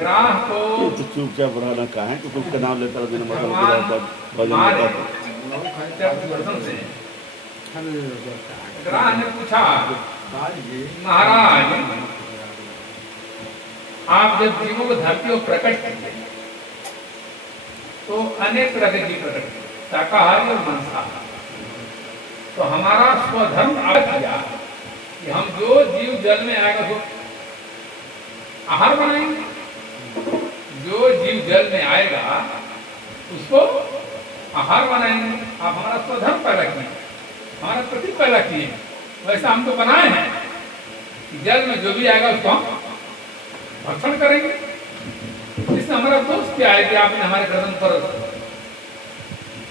ग्राह को तो चुपचाप रहना कहाँ है क्योंकि उसका नाम लेता रहा बिना भगवान मतलब भजन मारे होता दर्शन से ग्राह ने पूछा, महाराज आप जब जीवों को धरती को प्रकट किए तो अनेक तरह के जीव प्रकट किए, शाकाहारी और मांसाहारी। तो हमारा स्वधर्म किया कि हम जो जीव जल में आएगा तो आहार बनाएंगे, जो जीव जल में आएगा उसको आहार बनाएंगे। आप हमारा स्वधर्म पैदा किए, हमारा प्रतीक पैदा किए, वैसा हम तो बनाए हैं कि जल में जो भी आएगा उसको हम भक्षण करेंगे। इसमें हमारा दोष क्या है कि आपने हमारे कदम पर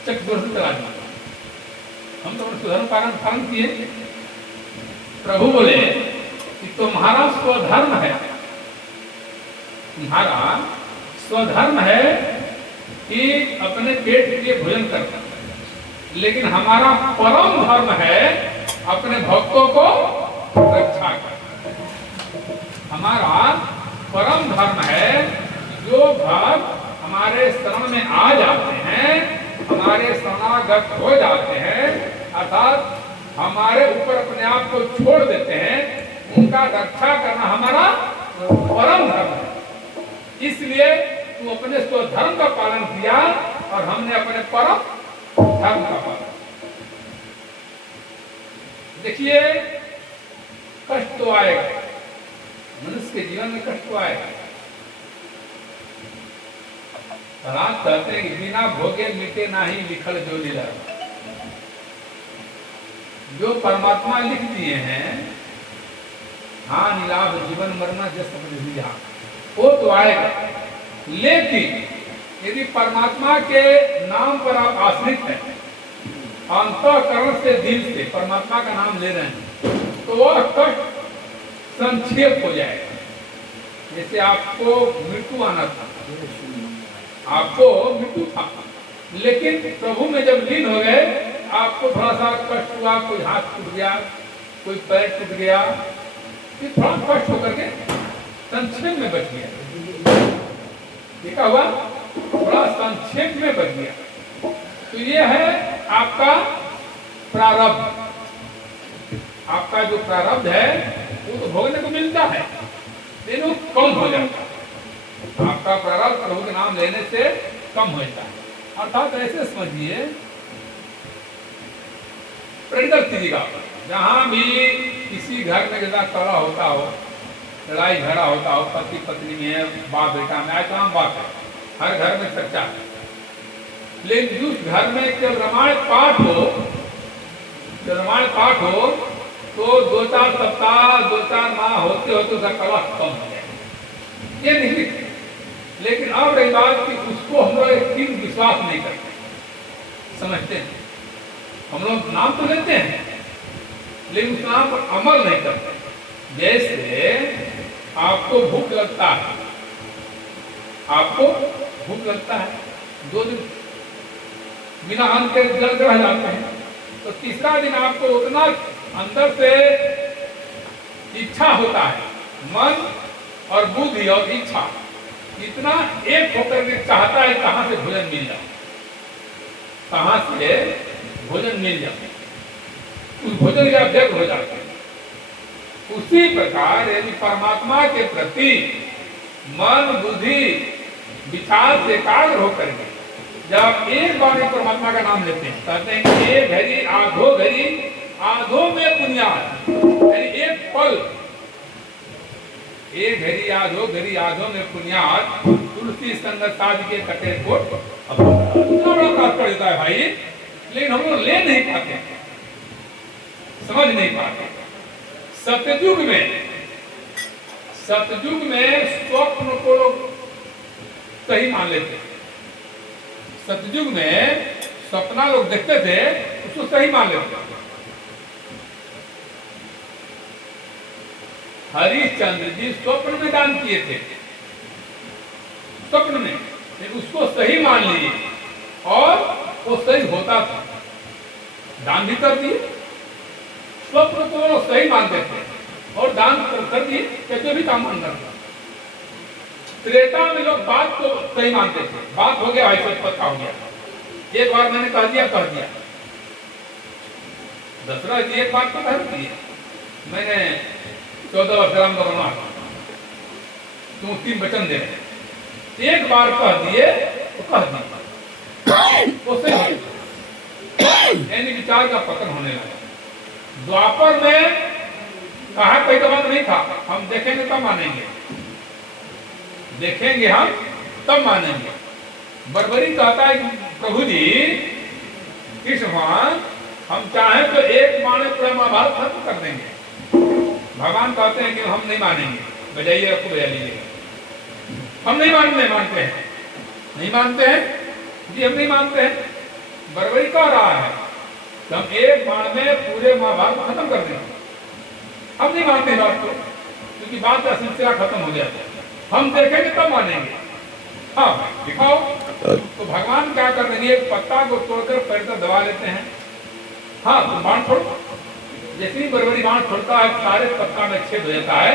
चक्रवर्ती चला दिया? हम तो स्वधर्म पालन किए। प्रभु बोले कि तुम्हारा स्वधर्म है, तुम्हारा स्वधर्म है कि अपने पेट के लिए भोजन करना, लेकिन हमारा परम धर्म है अपने भक्तों को रक्षा करना। हमारा परम धर्म है जो भक्त हमारे शरण में आ जाते हैं, हमारे शरणागत हो जाते हैं, अर्थात हमारे ऊपर अपने आप को छोड़ देते हैं, उनका रक्षा करना हमारा परम धर्म है। इसलिए तू अपने स्वधर्म का पालन किया और हमने अपने परम धर्म का पालन। देखिए कष्ट तो आएगा, मनुष्य के जीवन में कष्ट तो आएगा। रात कहते हैं कि बिना भोगे मिटे नाही लिखल जो लीला। जो परमात्मा लिख दिए हैं, हानि लाभ जीवन मरना जैसे वो तो आएगा, लेकिन यदि परमात्मा के नाम पर आप आश्रित हैं, अंतःकरण से दिल से परमात्मा का नाम ले रहे हैं, तो वह कष्ट संक्षेप हो जाएगा। जैसे आपको मृत्यु आना था, आपको मृत्यु था, लेकिन प्रभु में जब लीन हो गए आपको थोड़ा सा कष्ट हुआ, कोई हाथ टूट गया, कोई पैर टूट गया, फिर थोड़ा कष्ट होकर के संक्षेप में बच गया। देखा हुआ, थोड़ा संक्षेप में बच गया। तो ये है आपका प्रारब्ध। आपका जो प्रारब्ध है वो तो भोगने को मिलता है, लेकिन वो कम हो जाता है। आपका प्रारब्ध प्रभु के नाम लेने से कम हो जाता है। अर्थात ऐसे समझिए, प्रैक्टिकल कीजिएगा। जहां भी किसी घर में जैसा कलह होता हो, लड़ाई झगड़ा होता हो, पति पत्नी में, बाप बेटा में, आज तमाम बात है, हर घर में चर्चा है। लेकिन जिस घर में जब रामायण पाठ हो, जब रामायण पाठ हो तो 2-4 सप्ताह 2-4 माह होते होते उसका कलह कम हो जाए, ये नहीं। लेकिन अब रही बात कि उसको हम लोग एक विश्वास नहीं करते, समझते हैं। हम लोग नाम तो लेते हैं लेकिन उस नाम पर अमल नहीं करते। जैसे आपको भूख लगता है, आपको भूख लगता है, 2 दिन बिना अन्न के जल रह जाते हैं, तो तीसरा दिन आपको उतना अंदर से इच्छा होता है, मन और बुद्धि और इच्छा इतना एक होकर के चाहता है कहां से भोजन मिल जाए, कहां से भोजन मिल जाए, उस भोजन का व्यक्त हो जाते हैं। उसी प्रकार यदि परमात्मा के प्रति मन बुद्धि विचार से एकाग्र होकर के जब एक बार परमात्मा का नाम लेते हैं, कहते हैं कि एक घड़ी आधो घड़ी आधो में बुनियाद, यानी एक पल, एक घड़ी आधो घड़ी आधो में बुनियाद, तुलसी संग साध के कटे कोट। इतना बड़ा तात्पर्य होता है भाई, लेकिन हम लोग ले नहीं पाते, समझ नहीं पाते। सतयुग में स्वप्न को लोग सही मान लेते हैं। सतयुग में सपना लोग देखते थे, उसको सही मान लेते थे। हरिश्चंद्र जी स्वप्न में दान किए थे, स्वप्न में, लेकिन उसको सही मान लिए और वो सही होता था, दान भी कर दिए। स्वप्न को वो सही मानते थे और दान कर दिए, क्या जो भी काम मान करता। त्रेता में लोग बात को सही मानते थे, बात हो गया भाई, सब पक्का हो गया, एक बार मैंने कह दिया। दशरथ जी एक बात तो कह दी, मैंने 14 वर्ष राम का वनवास, तुम 3 वचन दे रहे, एक बार कह दिए तो कह दिए, वो सही यानी विचार का पतन होने लगा। द्वापर में कहा कोई दबाव नहीं था, हम देखेंगे तब मानेंगे, देखेंगे हम तब मानेंगे। बर्बरी कहता है कि प्रभु जी कृष्ण भगवान हम चाहें तो एक बाण पूरा महाभारत खत्म कर देंगे। भगवान कहते हैं कि हम नहीं मानेंगे, बजाइए आपको बजा लीजिए, हम नहीं मानते हैं, नहीं मानते हैं जी, हम नहीं मानते हैं। बर्बरी कह रहा है कि हम एक बाण में पूरे महाभारत खत्म कर देंगे, हम नहीं मानते हैं बात को, क्योंकि बात का सिलसिला खत्म हो गया, हम देखेंगे तब मानेंगे। हाँ दिखाओ। तो भगवान क्या कर देंगे, एक पत्ता को तोड़कर पैर पर दबा लेते हैं, हाँ तो बाण छोड़ो। जैसे ही बर्बरी बाण छोड़ता है सारे पत्ता में छेद हो जाता है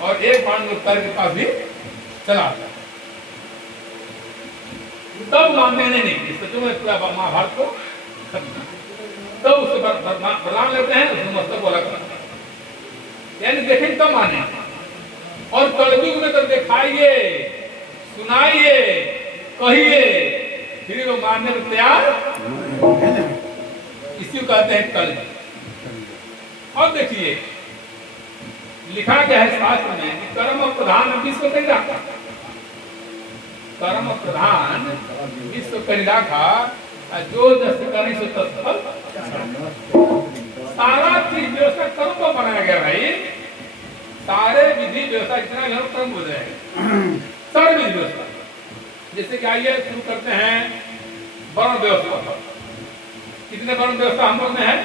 और एक बाण पैर के पास भी चला आता है, तब मानते नहीं, इससे तुम्हें पूरा महाभारत को तब उससे बदलाव लेते हैं, उसमें मस्तक को अलग करते हैं, यानी देखें तब माने। और कलयुग में तब दिखाइए, सुनाइए, कहिए, फिर वो मानने को तैयार, इसी को कहते हैं कलयुग। और देखिए लिखा गया है शास्त्र में कि कर्म प्रधान विश्व कही रखा, कर्म प्रधान विश्व कही रखा, जो जस करे सो तत्फल। सारा चीज व्यवस्था कर्म को बनाया गया भाई, सारे विधि व्यवस्था इतना घर कर्म हो जाएगा, सारे विधि व्यवस्था। जैसे कि आइए शुरू करते हैं वर्ण व्यवस्था। कितने वर्ण व्यवस्था हम लोग में है,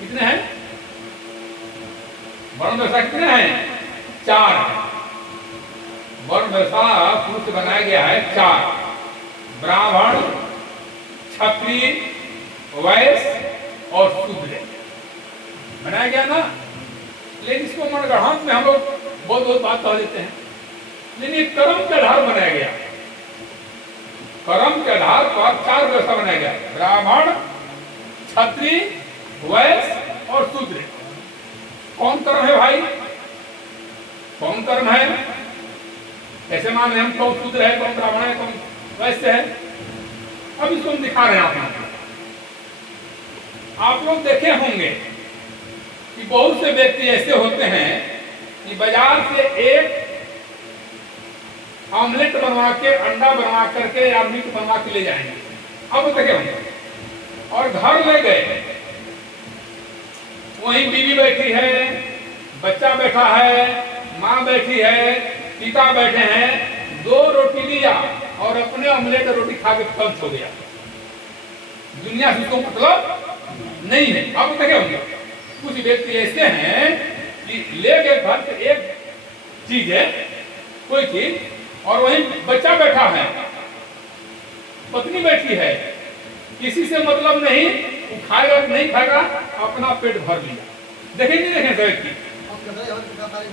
कितने हैं वर्ण व्यवस्था, कितने हैं? 4 है। वर्ण व्यवस्था शुरू से बनाया गया है 4, ब्राह्मण, क्षत्रिय, वैश्य और शूद्र बनाया गया ना। लेकिन इसको मनगढ़ंत में हम लोग बहुत बात कह देते हैं, लेकिन कर्म के आधार बनाया गया, कर्म के आधार पर 4 व्यवस्था बनाया गया, ब्राह्मण, क्षत्रिय, वैश्य और शूद्र। कौन कर्म है भाई, कौन कर्म है, कैसे मान लें हम कौन शूद्र है, कौन ब्राह्मण है, कौन वैश्य है? अब इसको हम दिखा रहे हैं। आप लोग देखे होंगे कि बहुत से व्यक्ति ऐसे होते हैं कि बाजार से एक ऑमलेट बनवा के, अंडा बनवा करके या मीट बनवा के ले जाएंगे, अब देखे होंगे, और घर ले गए, वहीं बीवी बैठी है, बच्चा बैठा है, माँ बैठी है, पिता बैठे हैं, 2 रोटी लिया और अपने ऑमलेट रोटी खा के पंच हो गया। दुनिया से उसको मतलब नहीं है। अब देखे होंगे कुछ व्यक्ति ऐसे हैं कि ले गए घर से एक चीज है, कोई चीज, और वहीं बच्चा बैठा है, पत्नी बैठी है, किसी से मतलब नहीं, वो खाएगा नहीं खाएगा, अपना पेट भर लिया। देखे नहीं देखे व्यक्ति,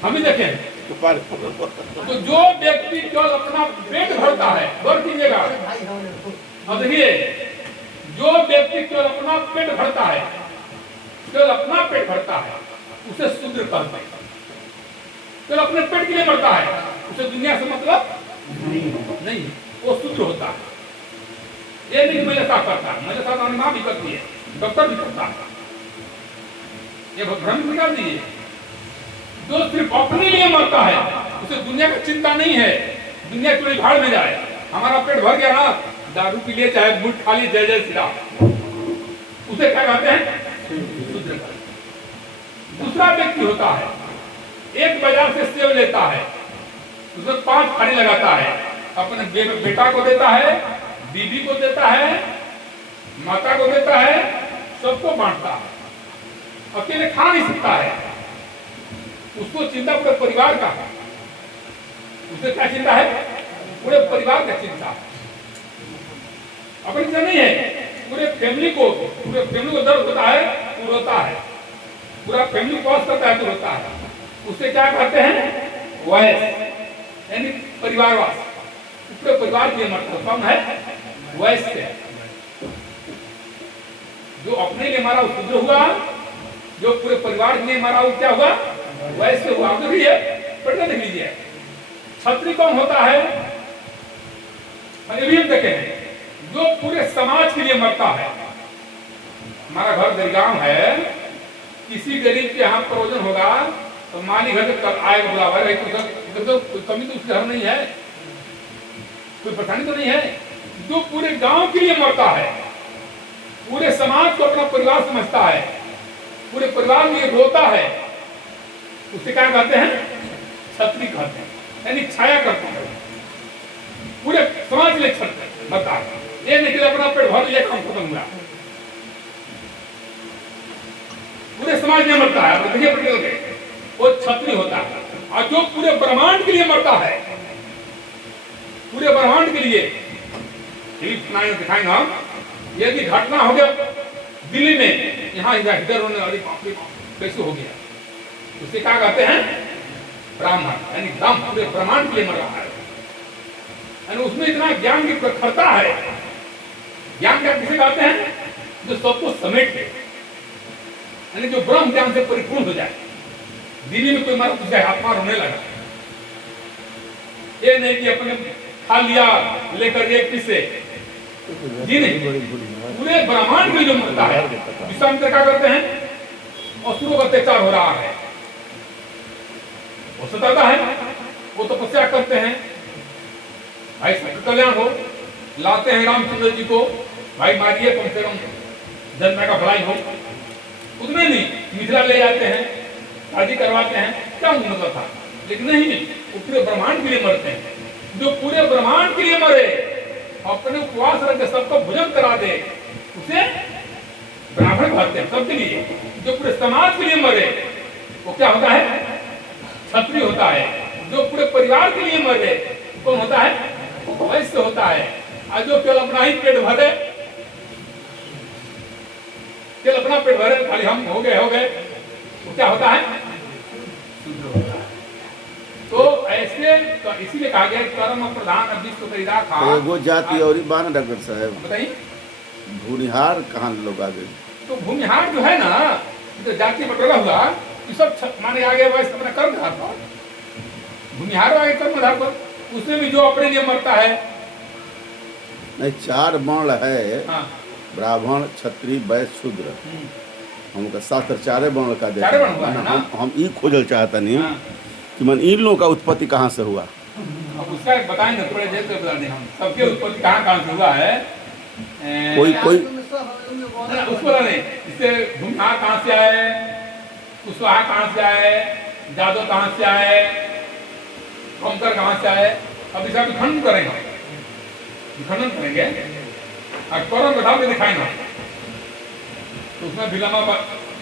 हम ही देखे। तो जो व्यक्ति केवल अपना पेट भरता है, गौर कीजिएगा, अब देखिए, जो व्यक्ति केवल अपना पेट भरता है, केवल अपना पेट भरता है, उसे शूद्र कहते हैं। केवल अपने पेट के लिए मरता है, उसे दुनिया से मतलब नहीं, वो शूद्र होता है। ये नहीं मेरे साथ करता है, मेरे साथ माँ भी करती है, डॉक्टर भी करता है, ये भ्रम निकाल दीजिए। जो सिर्फ अपने लिए मरता है, उसे दुनिया का चिंता नहीं है, दुनिया चोरी भाड़ में जाए, हमारा पेट भर गया ना, दारू पी लिए चाहे गुट खा लिए, जय जय श्री राम, उसे क्या कहते हैं? शूद्र। दूसरा व्यक्ति होता है, एक बाजार से सेब लेता है, उसमें 5 फाड़ी लगाता है, अपने बेटा को देता है, बीबी को देता है, माता को देता है, सबको बांटता है, अकेले खा नहीं सकता है, उसको चिंता पूरे परिवार का है। उसे क्या चिंता है? पूरे परिवार का चिंता है, अपनी चिंता नहीं है। पूरे फैमिली को दर्द होता है, वो रोता है, पूरा फैमिली कॉस्ट करता है तो रोता है। उसे क्या कहते हैं? वैश्य। यानी परिवारवास, पूरे परिवार के लिए मरता। कौन है? वैश्य। जो अपने लिए मरा वो शूद्र हुआ, जो पूरे परिवार के लिए मरा वो क्या हुआ? वैश्य हुआ। तो भी है, पढ़ने देख लीजिए। क्षत्रिय कौन होता है? अभी हम देखें, जो पूरे समाज के लिए मरता है। हमारा घर दरगाह है, किसी गरीब के यहाँ प्रयोजन होगा तो माली घर से कल आएगा बुलावा, तो कोई कमी तो उसके घर नहीं है, कोई परेशानी तो नहीं है। जो पूरे गांव के लिए मरता है, पूरे समाज को अपना परिवार समझता है, पूरे परिवार में रोता है, उसे क्या कहते हैं? क्षत्रिय कहते हैं। यानी छाया करता है, पूरे समाज के लिए क्षत्रिय मरता है। ये नहीं कि अपना पेट भर लिया काम खत्म हुआ, पूरे समाज में मरता है, वो क्षत्रिय होता है। और जो पूरे ब्रह्मांड के लिए मरता है, पूरे ब्रह्मांड के लिए, दिखाएंगे हम। यदि घटना हो गया दिल्ली में, यहाँ इधर होने, कैसे हो गया, उसे क्या कहते हैं? ब्राह्मण। यानी ब्रह्म पूरे ब्रह्मांड के लिए मर रहा है, यानी उसमें इतना ज्ञान की प्रखरता है। ज्ञान क्या किसे कहते हैं? जो सबको समेट ले, यानी जो ब्रह्म ज्ञान से परिपूर्ण हो जाए। दिल्ली में कोई मरा तो उसका आत्मा रोने लगा, ये नहीं कि अपने खा लिया लेकर एक पीसे, जी नहीं। पूरे ब्रह्मांड में जो मरता है, विश्वामित्र क्या करते हैं? असुरों का अत्याचार हो रहा है, वो सताता है, वो तपस्या करते हैं, भाई सबका कल्याण हो, लाते हैं रामचंद्र जी को, भाई मारिए कम से कम जनता का भलाई हो। उतने नहीं, मिथिला ले जाते हैं, शादी करवाते हैं, क्या मतलब था? लेकिन नहीं, वो पूरे ब्रह्मांड के लिए मरते हैं। जो पूरे ब्रह्मांड के लिए मरे, अपने उपवास रख के सबको भोजन करा दे, उसे ब्राह्मण कहते हैं। सबके लिए, जो पूरे समाज के लिए मरे, वो क्या होता है? क्षत्रिय होता है। जो पूरे परिवार के लिए मरे, कौन होता है? वैश्य होता है। और जो केवल अपना ही पेट भरे, केवल अपना पेट भरे, खाली हम हो गए, वो क्या होता है? शूद्र होता है। तो ऐसे, तो इसीलिए कहा गया कर्म प्रधान विश्व करीदा था। एगो जाति और बान डॉक्टर साहब बताइए, भूनिहार कहाँ लोग आ गए? तो भूमिहार जो है ना, जो जाति बटोरा हुआ, ये सब माने आगे वैसे अपना कर्म आधार पर, भूमिहार आगे कर्म आधार पर, उसमें भी जो अपने लिए मरता है। नहीं, 4 वर्ण है। हाँ। ब्राह्मण, क्षत्रिय, वैश्य, शूद्र। हमका शास्त्र 4 वर्ण का देखा। 4 वर्ण हुआ है ना? हम ई खोजल चाहता नहीं कि मन इन लोगों का उत्पत्ति कहाँ से हुआ। अब उसका बताएंगे थोड़े देर से, बता दें हम सबके उत्पत्ति कहाँ से हुआ है। कोई उसको नहीं, इससे भूमिहार कहाँ से आए, कुशवाहा कहाँ से आए, जादव कहाँ से आए, कमकर कहाँ से आए, अब इसका खंडन करेंगे, खंडन करेंगे और कर्म बता के दिखाएंगे। तो उसमें भी लंबा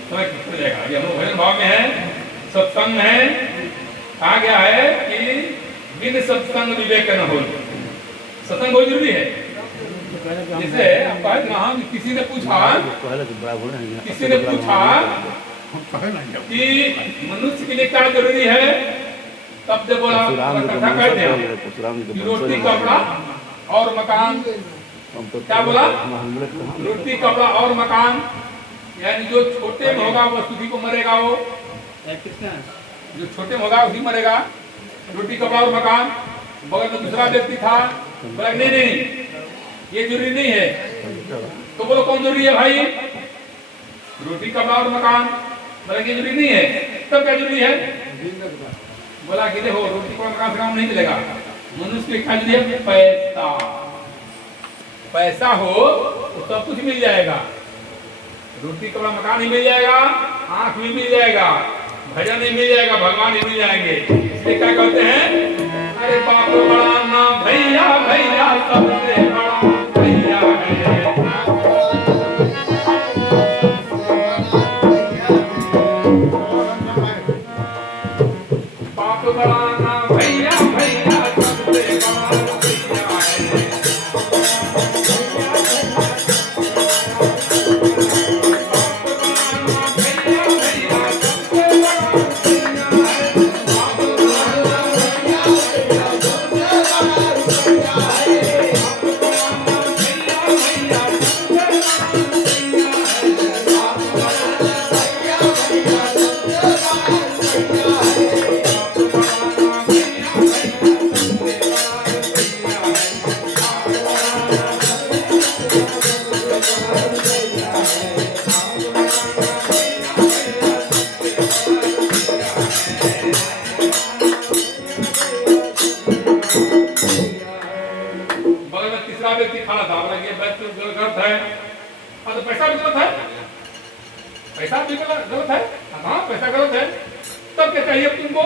समय चल जाएगा। ये हम लोग भजन भाव में है, सत्संग है, कहा गया है कि बिन सत्संग विवेक न हो। सत्संग बहुत जरूरी है। जैसे हम किसी ने पूछा कि मनुष्य के लिए क्या जरूरी है, तब जब बोला कथा कहते हैं रोटी कपड़ा और मकान। क्या बोला? रोटी कपड़ा और मकान। यानी जो छोटे में होगा वो सुखी को मरेगा, वो जो छोटे में होगा उसी मरेगा। रोटी कपड़ा और मकान। बगल में दूसरा व्यक्ति था, बोला नहीं ये जरूरी नहीं है। तो बोलो कौन जरूरी है भाई? रोटी कपड़ा और मकान। बोला ये जरूरी नहीं है, तब क्या जरूरी है? बोला कि देखो रोटी कपड़ा मकान से काम नहीं चलेगा, मनुष्य के क्या जरूरी है? पैसा। पैसा हो तो सब कुछ मिल जाएगा, रोटी कपड़ा मकान ही मिल जाएगा, आंख भी मिल जाएगा, भजन ही मिल जाएगा, भगवान ही मिल जाएंगे। इसलिए क्या कहते हैं? अरे बाप बड़ा ना भैया, भैया सबसे बड़ा भैया है। बाप बड़ा ना भैया, भैया सबसे बड़ा भैया है। गलत है? हाँ, पैसा गलत है। तब क्या चाहिए तुमको?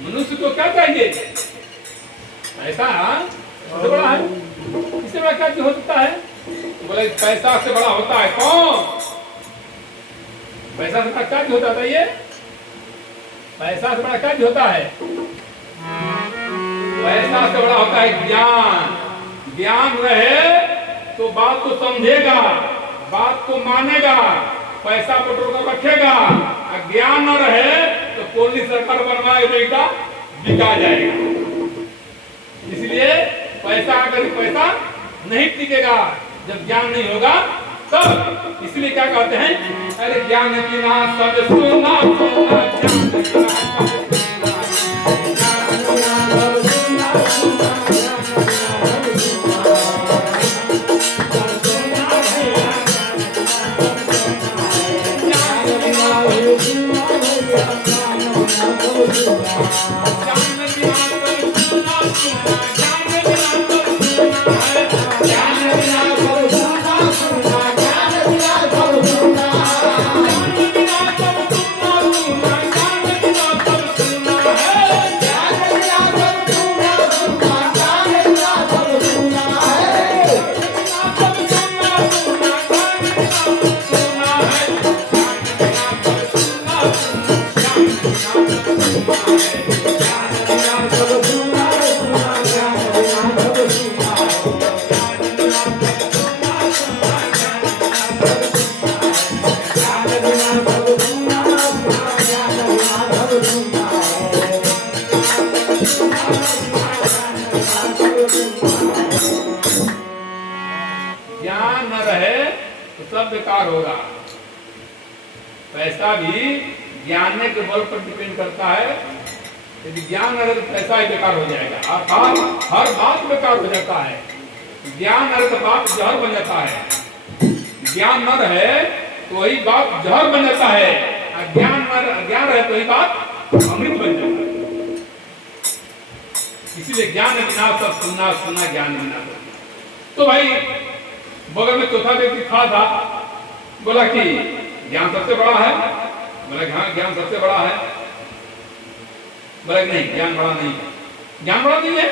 मनुष्य को क्या चाहिए? पैसा सबसे बड़ा है। इससे बड़ा क्या चीज हो सकता है? बोले पैसा से बड़ा होता है कौन? पैसा से बड़ा क्या चीज होता है? ये पैसा से बड़ा क्या चीज होता है? पैसा से बड़ा होता है ज्ञान। ज्ञान रहे तो बात को समझेगा, बात को मानेगा, पैसा पटोर कर रखेगा। ज्ञान न रहे तो कोई सरकार बनवाए बेटा बिका जाएगा। इसलिए पैसा, अगर पैसा नहीं टिकेगा जब ज्ञान नहीं होगा तब। इसलिए क्या कहते हैं? अरे ज्ञान बिना सब सुना सुना, ज्ञान बिना सब ज्ञान न रहे तो सब बेकार होगा। पैसा भी ज्ञान के बल पर डिपेंड करता है। यदि ज्ञान न रहे तो पैसा ही बेकार हो जाएगा। अर्थात हर बात बेकार हो जाता है। ज्ञान न रहे तो बात जहर बन जाता है। ज्ञान न रहे तो वही बात जहर बन जाता है। ज्ञान रहे तो वही बात अमृत बन जाता है। इसीलिए ज्ञान बिना सब सुनना, सुनना ज्ञान बिना सब। तो भाई बगल में चौथा व्यक्ति खड़ा था, बोला कि ज्ञान सबसे बड़ा है। बोला हाँ, ज्ञान सबसे बड़ा है। बोला नहीं, ज्ञान बड़ा नहीं है। ज्ञान बड़ा नहीं है?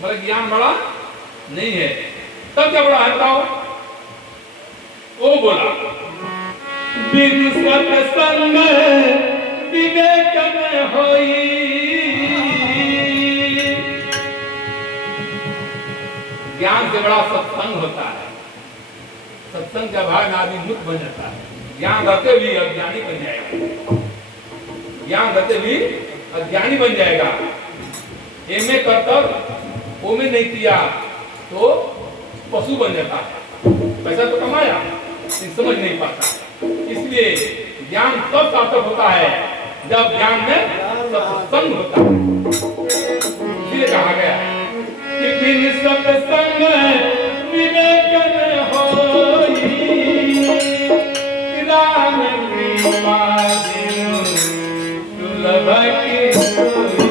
बोला ज्ञान बड़ा नहीं है। तब क्या बड़ा है बताओ? वो बोला बिन सत्संग विवेक न होई। ज्ञान से बड़ा सत्संग होता है। सत्संग का भाग में आदमी मुक्त बन जाता है। ज्ञान रहते भी अज्ञानी बन जाएगा। ज्ञान रहते भी अज्ञानी बन जाएगा। एमे कर्तव्य ओमे नहीं किया तो पशु बन जाता है। पैसा तो कमाया लेकिन समझ नहीं पाता। इसलिए ज्ञान तब सार्थक होता है जब ज्ञान में सत्संग होता है। इसलिए कहा गया कि बिन सत्संग विवेक न होई। राम कृपा बिनु दुर्लभ की सोई।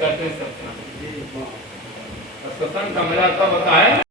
कहते हैं सत्संग। और सत्संग का मेला कब होता है?